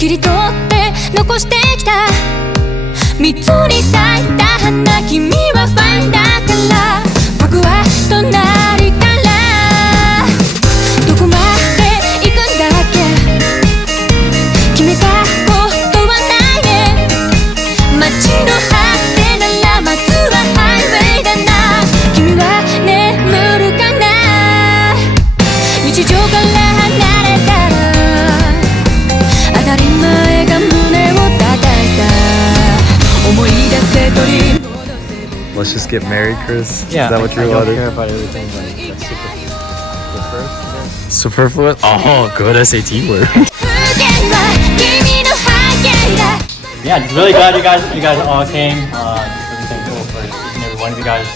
切り取って残してきた三つに咲いた花、君はファンだから僕は隣からどこまで行くんだっけ、決めたことはないね、街の果てならまずはハイウェイだな、君は眠るかな、日常から離れたら当たり前が胸を叩いた、思い出せ取り戻せ。 Let's just get married, Chris. Yeah, Is that what I you're don't allowed care to? about everything, but that's Superfluous? Oh, good SAT word. yeah, just really glad you guys all came. Just really thankful for each and every one of you guys.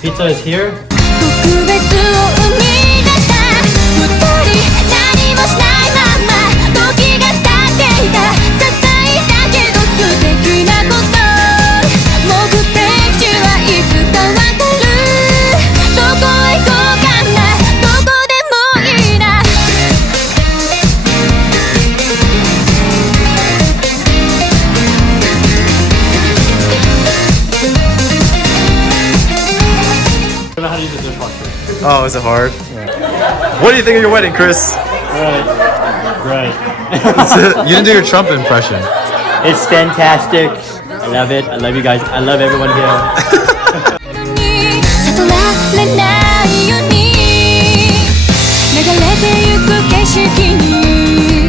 Pizza is here. 特別を生み出した二人、何もしないまま時が経っていた、些細だけど素敵なこと、目的地はいつかわかる、どこへ行こうかな、どこでもいいな。I don't know how to use the dishwasher. Oh, is it hard? What do you think of your wedding, Chris? Right. You didn't do your Trump impression. It's fantastic. I love it. I love you guys. I love everyone here. 悟られないように流れてゆく景色に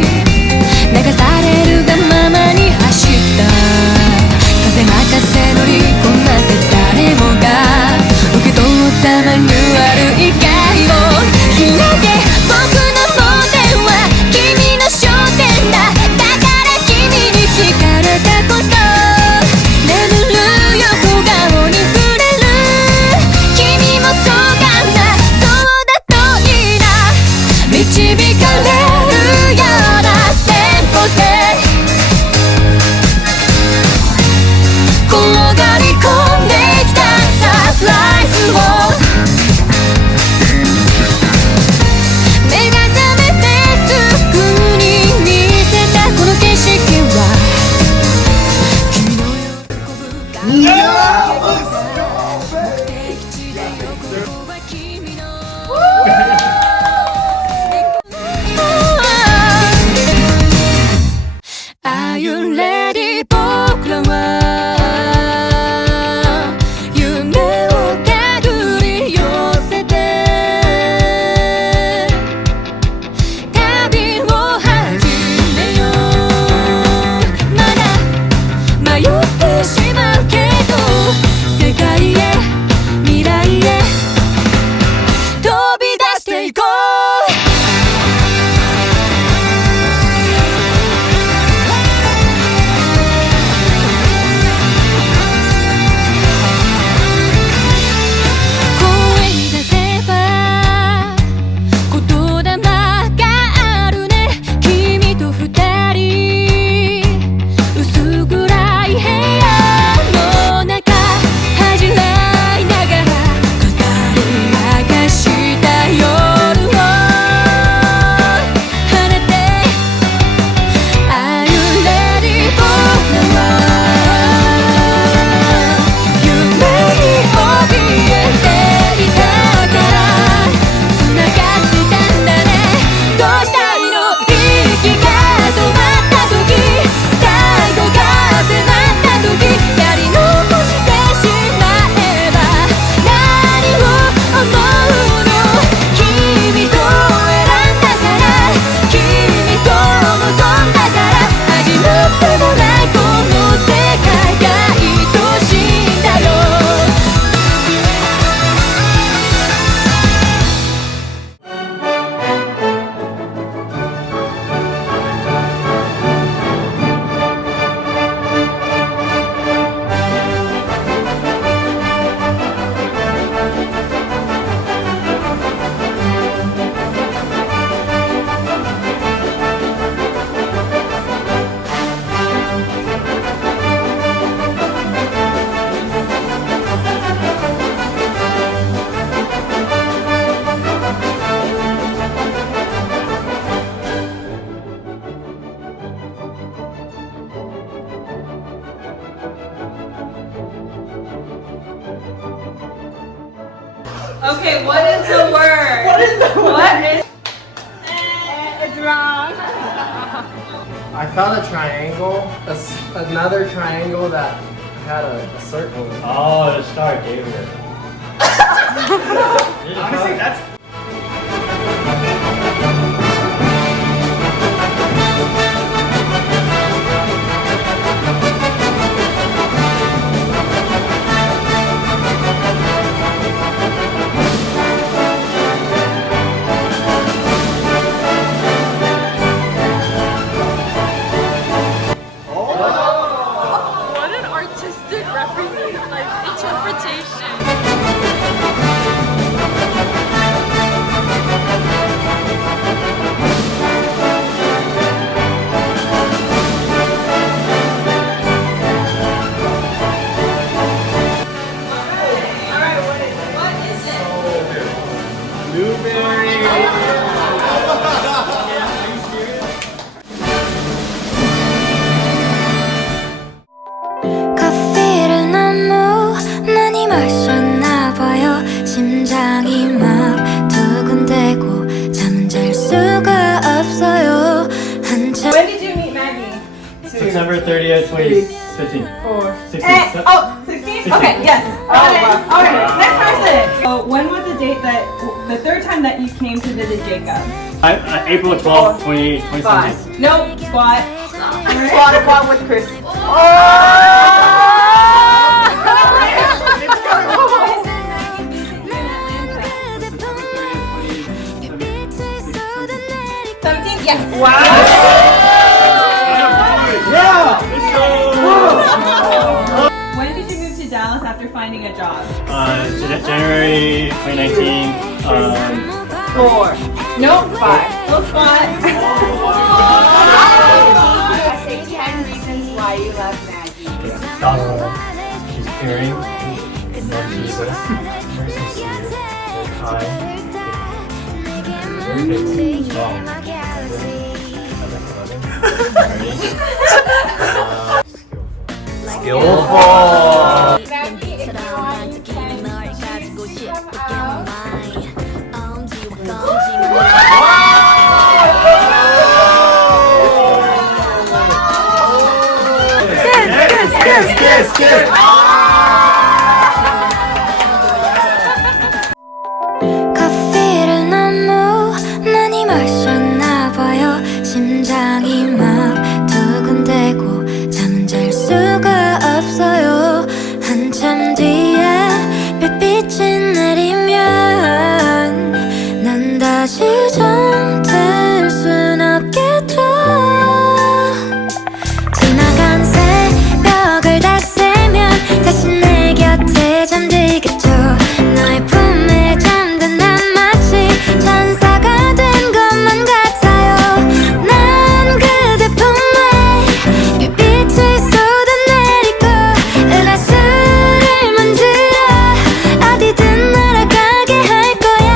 流されるがままに走った、風任せ乗りこなせ誰もが受け取ったマニュアル以外を開け、僕の盲点は君の焦点だ、だから君に惹かれたこと、眠る横顔に触れる、君もそうかな、そうだといいな、導かれるようなテンポで転がり込んできたサプライズを目が覚めてすぐに見せたこの景色は君の喜ぶ目的地で横は君の What is? It's wrong. I found a triangle, another triangle that had a circle. Oh, the star gave it. Honestly, that's. What an artistic interpretation. 커피를 너무 많이 마셨나 봐요. 심장이 막 두근대고 잠잘 수가 없어요. 한참. When did you meet Maggie? September 30th, 2015. 16. Oh, 16? Okay, yes. Alright, next person. So when was the date the third time that you came to visit Jacob? April 12th, 2017. Nope, squat. Squat with Chris. Yes. Wow! When did you move to Dallas after finding a job? January 2019. 4. Nope, 5. Little squat. Say 10 reasons why you love Maggie. She's caring, loves Jesus, very sincere, very kind, very faithful, strong, Skillful. Maggie, if you want, you can choose them out. Kiss. 커피를 너무 많이 마셨나 봐요. 심장이 막 두근대고 잠잘 수가 없어요. 한참 뒤에 별빛이 내리면 난 다시 잠들 순 없겠죠. 지나간 새벽을 다 세면 다시 내 곁에 잠들겠죠. 너의 품에 잠든 난 마치 천사가 된 것만 같아요. 난 그대 품에 별빛을 쏟아내리고 은하수를 만들어 어디든 날아가게 할 거야.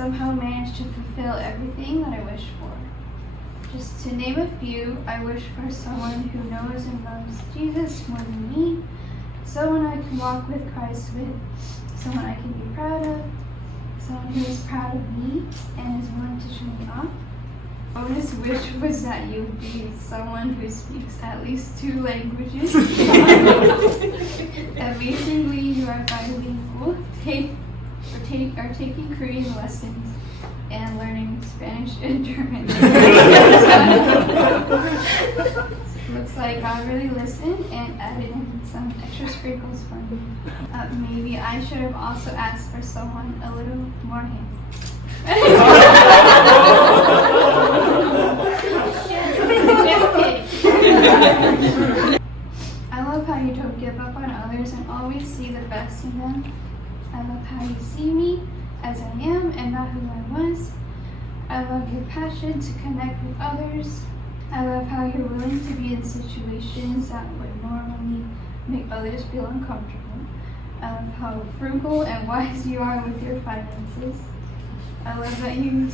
somehow manage to fulfill everything that I wish for. Just to name a few, I wish for someone who knows and loves Jesus more than me, someone I can walk with Christ with, someone I can be proud of, someone who is proud of me and is willing to show me off. Bonus wish was that you would be someone who speaks at least 2 languages. Amazingly, you are bilingual, are taking Korean lessons and learning Spanish and German. Looks like God really listened and added in some extra sprinkles for me. Maybe I should have also asked for someone a little more handsome. Just kidding. I love how you don't give up on others and always see the best in them. I love how you see me as I am and not who I was. I love your passion to connect with others. I love how you're willing to be in situations that would normally make others feel uncomfortable. I love how frugal and wise you are with your finances. I love that you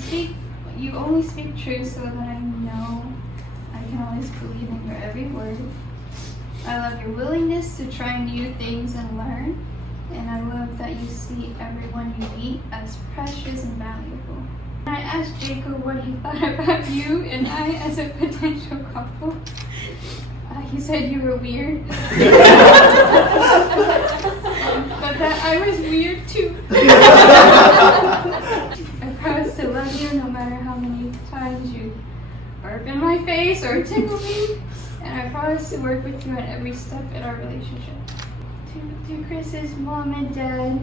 only speak truth so that I know I can always believe in your every word. I love your willingness to try new things and learn. And I love that you see everyone you meet as precious and valuable. I asked Jacob what he thought about you and I as a potential couple. He said you were weird. But that I was weird too. I promise to love you no matter how many times you burp in my face or tickle me. And I promise to work with you at every step in our relationship. To Chris's mom and dad,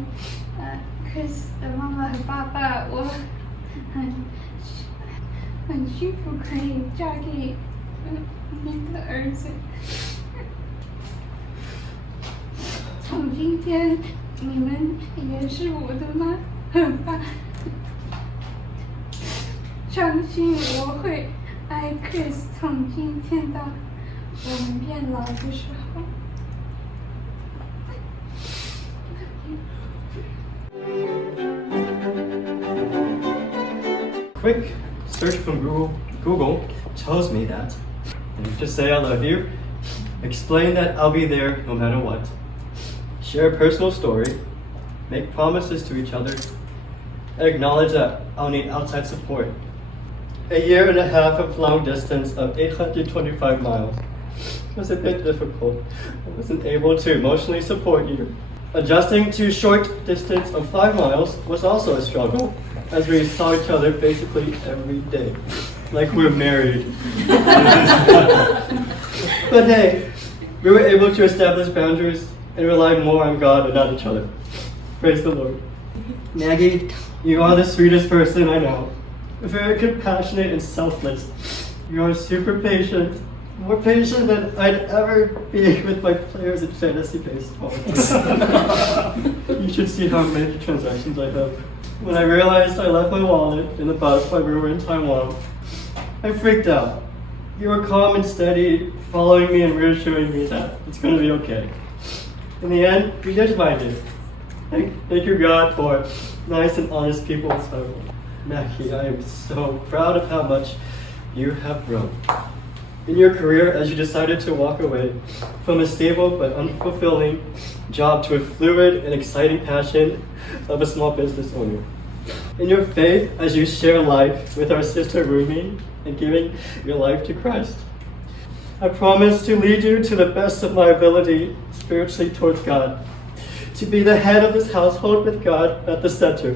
Chris的妈妈和爸爸，我很幸福可以嫁给你的儿子。从今天你们也是我的妈和爸，相信我会爱 Chris 从今天到我们变老的时候。Quick search from Google tells me that. And just say I love you. Explain that I'll be there no matter what. Share a personal story. Make promises to each other. And acknowledge that I'll need outside support. A year and a half of long distance of 825 miles was a bit difficult. I wasn't able to emotionally support you. Adjusting to short distance of 5 miles was also a struggle, as we saw each other basically every day, like we're married. But hey, we were able to establish boundaries and rely more on God and not each other. Praise the Lord. Maggie, you are the sweetest person I know. Very compassionate and selfless. You are super patient. More patient than I'd ever be with my players in fantasy baseball. You should see how many transactions I have. When I realized I left my wallet in the bus while we were in Taiwan, I freaked out. You were calm and steady, following me and reassuring me that it's going to be okay. In the end, we did find it. Thank you, God, for nice and honest people in Taiwan. Maggie, I am so proud of how much you have grown. In your career, as you decided to walk away from a stable but unfulfilling job to a fluid and exciting passion of a small business owner. In your faith, as you share life with our sister Rumi and giving your life to Christ. I promise to lead you to the best of my ability spiritually towards God, to be the head of this household with God at the center.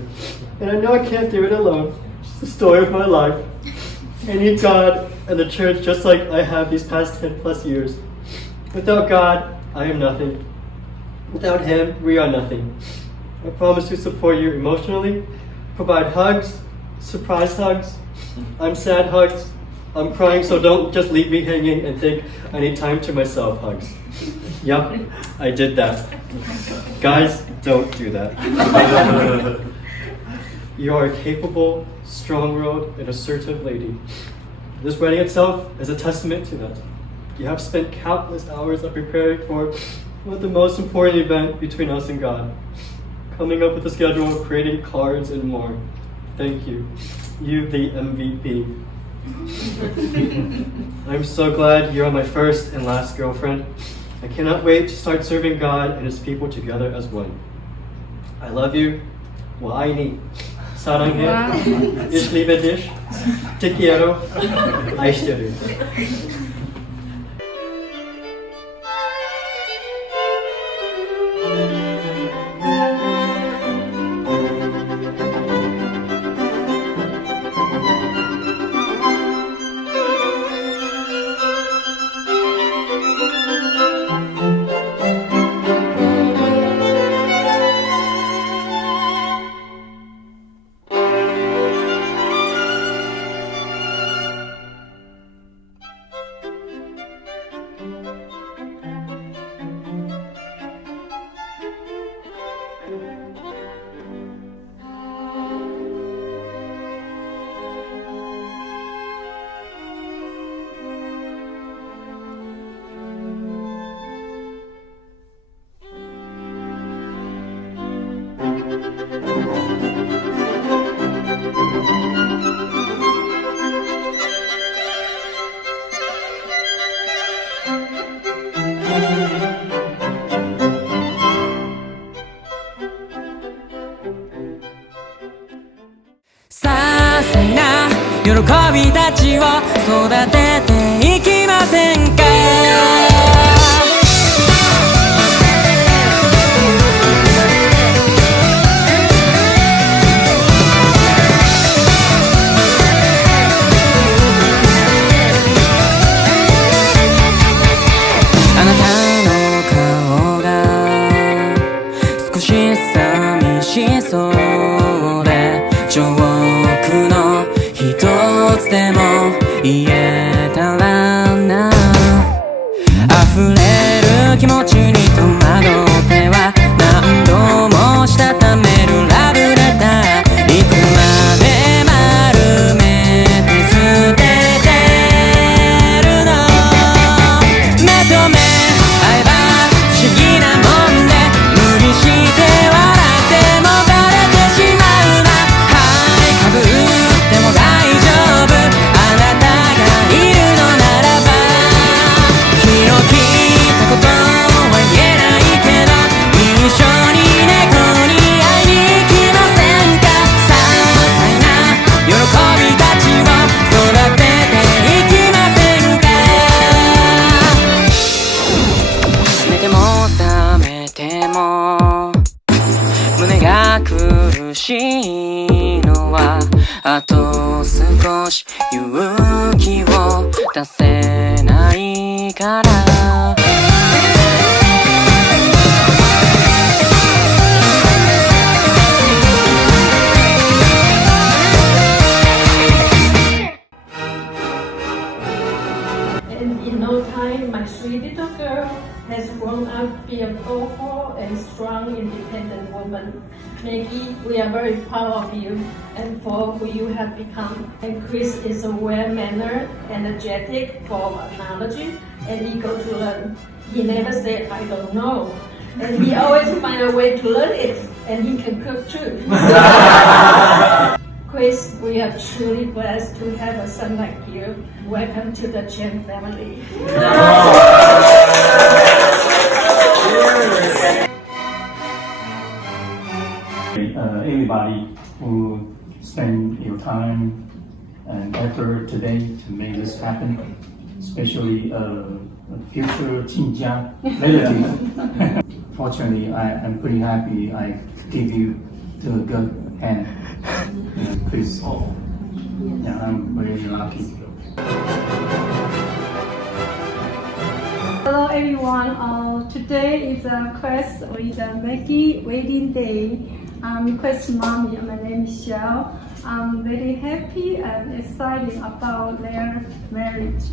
And I know I can't do it alone. It's the story of my life. I need God and the church just like I have these past 10 plus years. Without God, I am nothing. Without Him, we are nothing. I promise to support you emotionally, provide hugs, surprise hugs, I'm sad hugs, I'm crying so don't just leave me hanging and think I need time to myself hugs. Yep, I did that. Guys, don't do that. You are a capable, strong-willed, and assertive lady. This wedding itself is a testament to that. You have spent countless hours of preparing for the most important event between us and God. Coming up with a schedule, creating cards, and more. Thank you. You, the MVP. I'm so glad you're my first and last girlfriend. I cannot wait to start serving God and His people together as one. I love you. 와인이 사랑해. Ich liebe dich. Te quiero. 愛してる.喜びたちを育てていきませんか。あなたの顔が少し寂しそうで遠くの一つでも言えたらな。溢れる気持ちに戸惑っては何度もしたためるラブレター。いつまで丸めて捨ててるの。目と目合えば不思議なもんで無理して笑ってもバレてしまうな。はいかぶっても大丈夫。あなたがいるのならば昨日聞いたことは言えないけど一緒に猫に会いに行きませんか。些細な喜びたちを育てていきませんか。寝ても覚めても胸が苦しいのはあと少し勇気を出せないから。And in no time, my sweet little girl has grown up to be a powerful and strong, independent woman. Maggie, we are very proud of you and for who you have become. And Chris is a well-mannered, energetic, full of knowledge, and eager to learn. He never said, I don't know. And he always find a way to learn it, and he can cook too. Chris, we are truly blessed to have a son like you. Welcome to the Chen family. Everybody who spend your time and effort today to make this happen, especially future Qinjia relative. Fortunately, I'm pretty happy I give you the good hand, Chris. Yeah, I'm very lucky. Hello everyone, today is Chris with Maggie wedding day. I'm Chris' mommy, my name is Xiao. I'm very happy and excited about their marriage.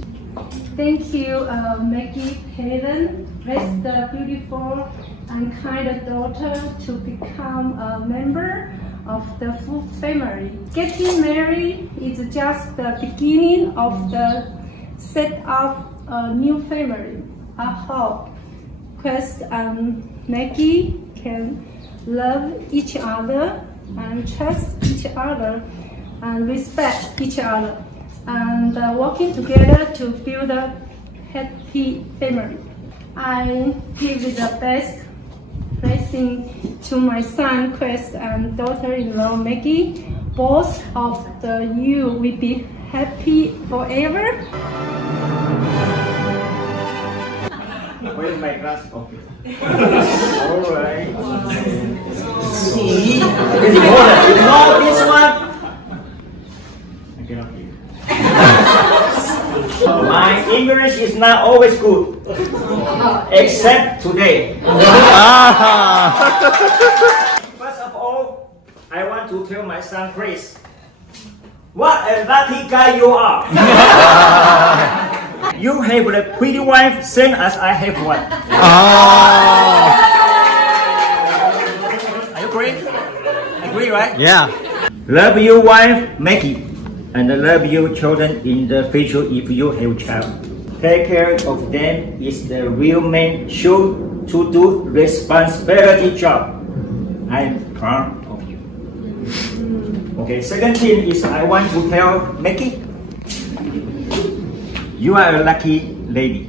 Thank you, Maggie, Helen, raised the beautiful and kind daughter to become a member of the full family. Getting married is just the beginning of the set up a new family. I hope Chris and Maggie can love each other and trust each each other and respect each other and working together to build a happy family. I give the best blessing to my son Chris and daughter-in-law Maggie. Both of you will be happy forever. Where's my glass? Okay. Alright. See? Ignore this one. I cannot hear. My English is not always good. Except today. First of all, I want to tell my son Chris, what a lucky guy you are. You have a pretty wife, same as I have one. Are you agree? Agree, right? Yeah. Love your wife, Maggie, and love your children in the future if you have child. Take care of them is the real man should to do responsibility job. I'm proud of you. Okay, second thing is I want to tell Maggie, you are a lucky lady.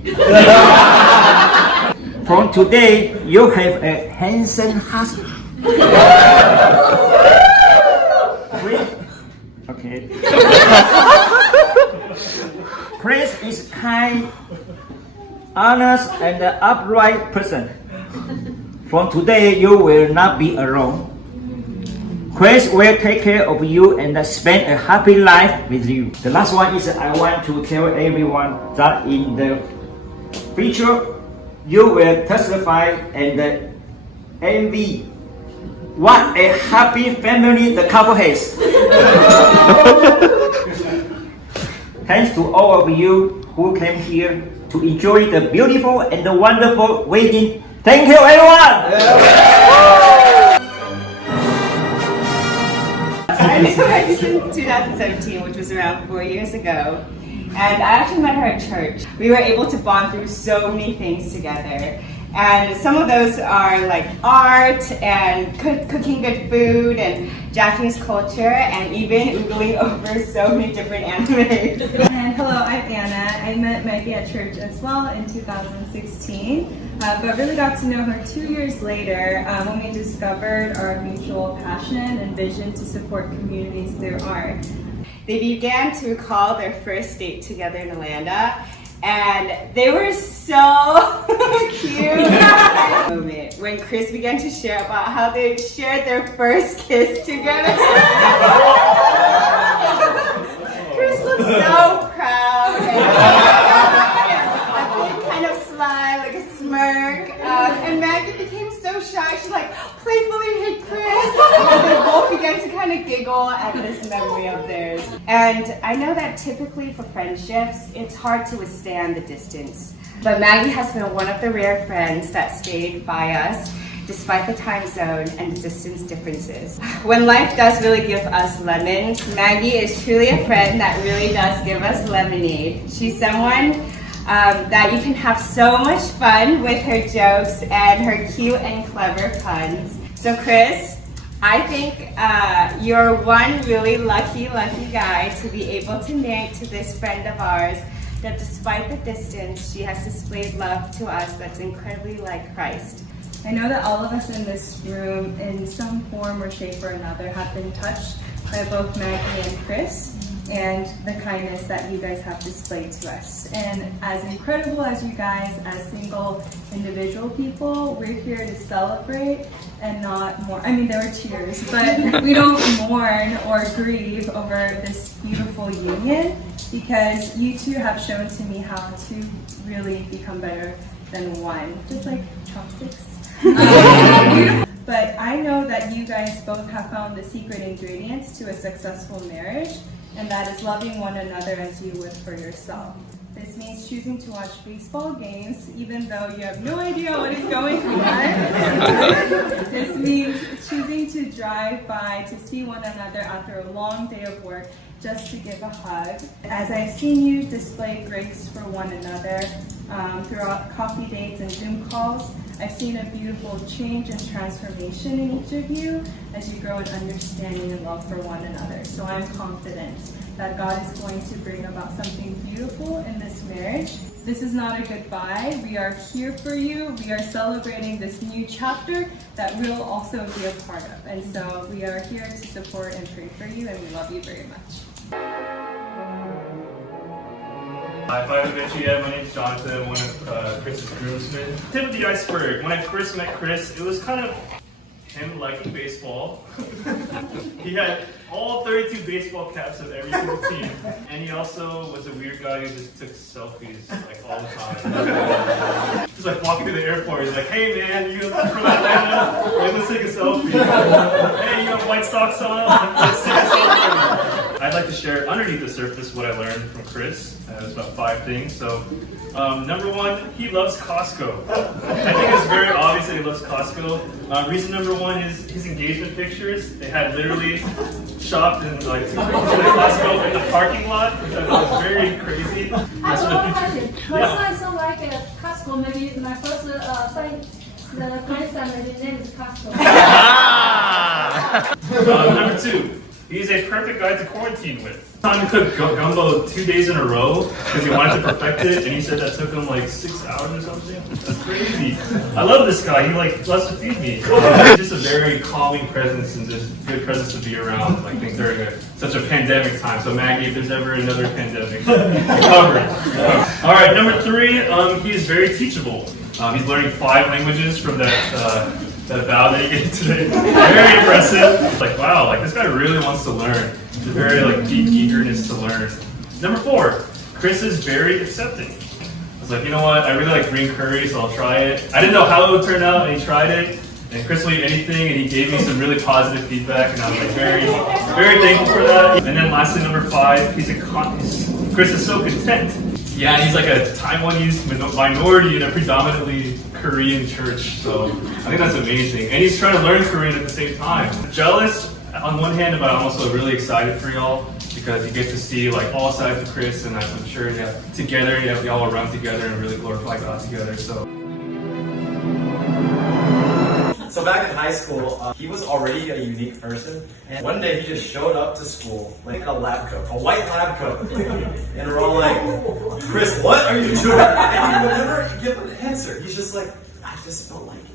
From today, you have a handsome husband. Okay. Chris is kind, honest, and an upright person. From today, you will not be alone. Chris will take care of you and spend a happy life with you. The last one is I want to tell everyone that in the future, you will testify and envy what a happy family the couple has. Thanks to all of you who came here to enjoy the beautiful and the wonderful wedding. Thank you, everyone! I've been married since 2017, which was around 4 years ago. And I actually met her at church. We were able to bond through so many things together. And some of those are like art and cooking good food and Japanese culture and even oogling over so many different animes. And hello, I'm Anna. I met Maggie at church as well in 2016, but really got to know her 2 years later when we discovered our mutual passion and vision to support communities through art. They began to recall their first date together in Atlanta, and they were so cute. Moment when Chris began to share about how they shared their first kiss together. Chris looked so proud and kind of sly, like a smirk. And Maggie became so shy. She like playfully hit Chris. And they both began to kind of giggle at this memory of theirs. And I know that typically for friendships, it's hard to withstand the distance. But Maggie has been one of the rare friends that stayed by us despite the time zone and the distance differences. When life does really give us lemons, Maggie is truly a friend that really does give us lemonade. She's someone that you can have so much fun with her jokes and her cute and clever puns. So Chris, I think you're one really lucky guy to be able to marry to this friend of ours that despite the distance, she has displayed love to us that's incredibly like Christ. I know that all of us in this room, in some form or shape or another, have been touched by both Maggie and Chris and the kindness that you guys have displayed to us. And as incredible as you guys, as single individual people, we're here to celebrate and not mourn. I mean, there were tears, but we don't mourn or grieve over this beautiful union because you two have shown to me how to really become better than one, just like chopsticks. But I know that you guys both have found the secret ingredients to a successful marriage, and that is loving one another as you would for yourself. This means choosing to watch baseball games even though you have no idea what is going on. This means choosing to drive by to see one another after a long day of work just to give a hug. As I've seen you display grace for one another throughout coffee dates and Zoom calls, I've seen a beautiful change and transformation in each of you as you grow in understanding and love for one another. So I'm confident that God is going to bring about something beautiful in this marriage. This is not a goodbye. We are here for you. We are celebrating this new chapter that we'll also be a part of. And so we are here to support and pray for you, and we love you very much. Hi, if I haven't met you yet, my name is Jonathan, one of Chris's groomsmen. Tip of the iceberg, when I first met Chris, it was kind of him liking baseball. He had all 32 baseball caps of every single team. And he also was a weird guy who just took selfies like all the time. Just like walking to the airport, he's like, hey man, you from Atlanta? Let's take a selfie. Hey, you have white socks on? Let's take a selfie. I'd like to share underneath the surface what I learned from Chris. There's about 5 things. So, number 1, he loves Costco. I think it's very obvious that he loves Costco. Reason number 1 is his engagement pictures. They had literally shopped in like Costco in the parking lot, which I thought was very crazy. That's what the future. First I saw like a Costco, maybe my first site, the place that maybe name is Costco. Number 2. He's a perfect guy to quarantine with. Time to cook gumbo 2 days in a row because he wanted to perfect it, and he said that took him like 6 hours or something. That's crazy. I love this guy. He like loves to feed me. He's just a very calming presence and just good presence to be around. Like during such a pandemic time. So Maggie, if there's ever another pandemic, you're covered. All right, number 3. He is very teachable. He's learning 5 languages from that vow that he gave today. Very impressive. Like, wow, like this guy really wants to learn. There's a very like deep eagerness to learn. Number 4, Chris is very accepting. I was like, you know what, I really like green curry, so I'll try it. I didn't know how it would turn out, and he tried it. And Chris will eat anything, and he gave me some really positive feedback, and I was like very, very thankful for that. And then lastly, number 5, Chris is so content. Yeah, and he's like a Taiwanese minority in a predominantly Korean church, so I think that's amazing. And he's trying to learn Korean at the same time. Jealous on one hand, but I'm also really excited for y'all because you get to see like all sides of Chris, and I'm sure together y'all will run together and really glorify God together. So back in high school, he was already a unique person, and one day he just showed up to school like in a lab coat, a white lab coat, and we're all like, Chris, what are you doing? And he would never give an answer. He's just like, I just don't like it.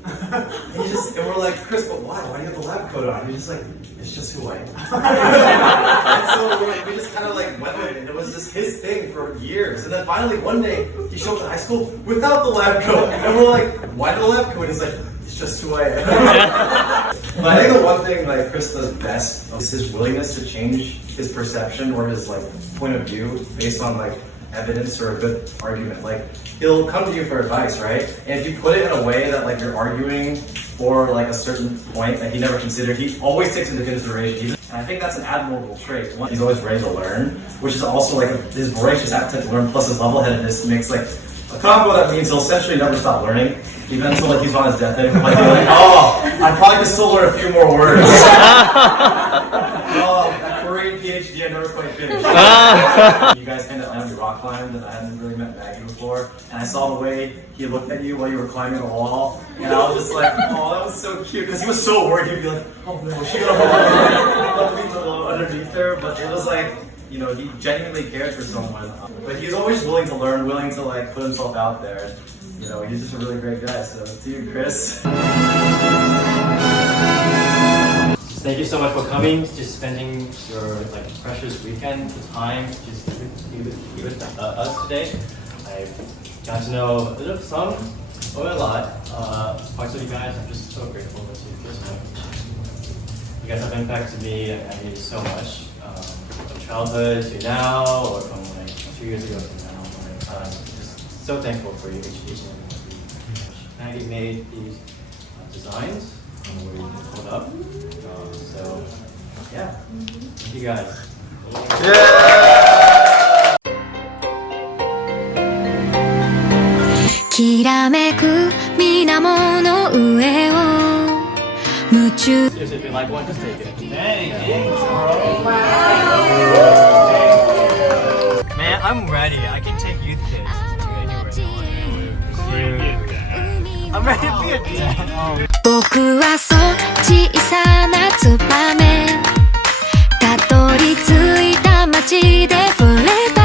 And we're like, Chris, but why? Why do you have the lab coat on? He's just like, it's just who I am. And so we just kind of like went with it, and it was just his thing for years. And then finally one day he showed up to high school without the lab coat, and we're like, why the lab coat? And he's like, it's just who I am. But I think the one thing like Chris does best is his willingness to change his perception or his like point of view based on like evidence or a good argument. Like he'll come to you for advice, right? And if you put it in a way that like you're arguing for like a certain point that he never considered, he always takes into consideration. And I think that's an admirable trait. He's always ready to learn, which is also like his voracious appetite to learn plus his level-headedness makes like a combo that means he'll essentially never stop learning, even until like he's on his deathbed. Like, oh, I probably could still learn a few more words. Oh, that Korean PhD I never quite finished. You guys kind of rock climbed, and I hadn't really met Maggie before, and I saw the way he looked at you while you were climbing a wall, and I was just like, oh, that was so cute, because he was so worried. He'd be like, oh no, she's gonna hold me underneath her, but it was like, you know, he genuinely cared for someone. But he's always willing to learn, willing to like put himself out there. You know, he's just a really great guy. So to you, Chris. Thank you so much for coming, just spending your like precious weekend, the time just be with us today. I got to know a bit of some, or a lot, parts of you guys. I'm just so grateful that you just know. You guys have impacted me and Maggie so much. From childhood to now, or from like 2 years ago to now. I'm just so thankful for you, each and every one of you. Maggie made these designs where you can hold up. So, yeah, thank you guys. Yeah! きらめく水面の上を夢中 If you like one, just take it. Thanks, man, I'm ready. I can take youth kids to anywhere. I'm ready to be a 僕はそう小さなツバメたどり着いた街で触れた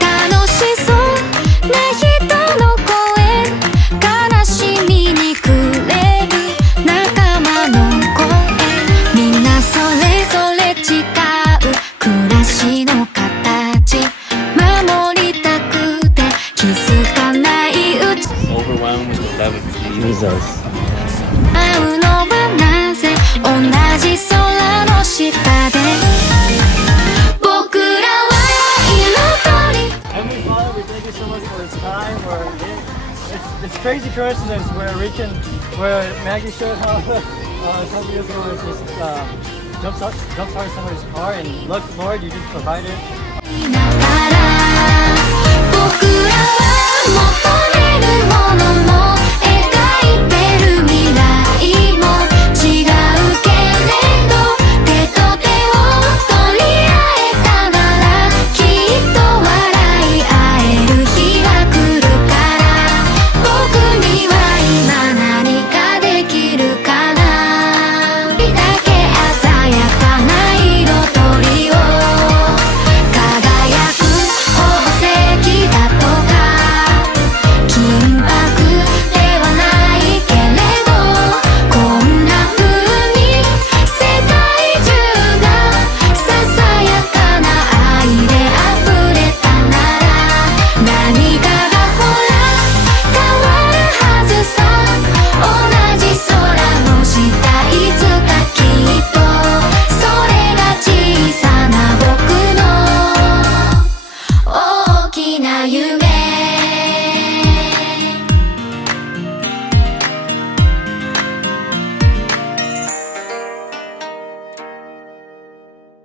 楽しそうな人の声悲しみに暮れる仲間の声みんなそれぞれ違う暮らしの形守りたくて気づかないうち Overwhelmed with the love of Jesus. 会うのはなぜ同じ空の下で僕らは彩り Heavenly Father, we thank you so much for this time where it's crazy coincidence where Maggie showed how some years ago was just jump start somebody's car and look, Lord, you just provided.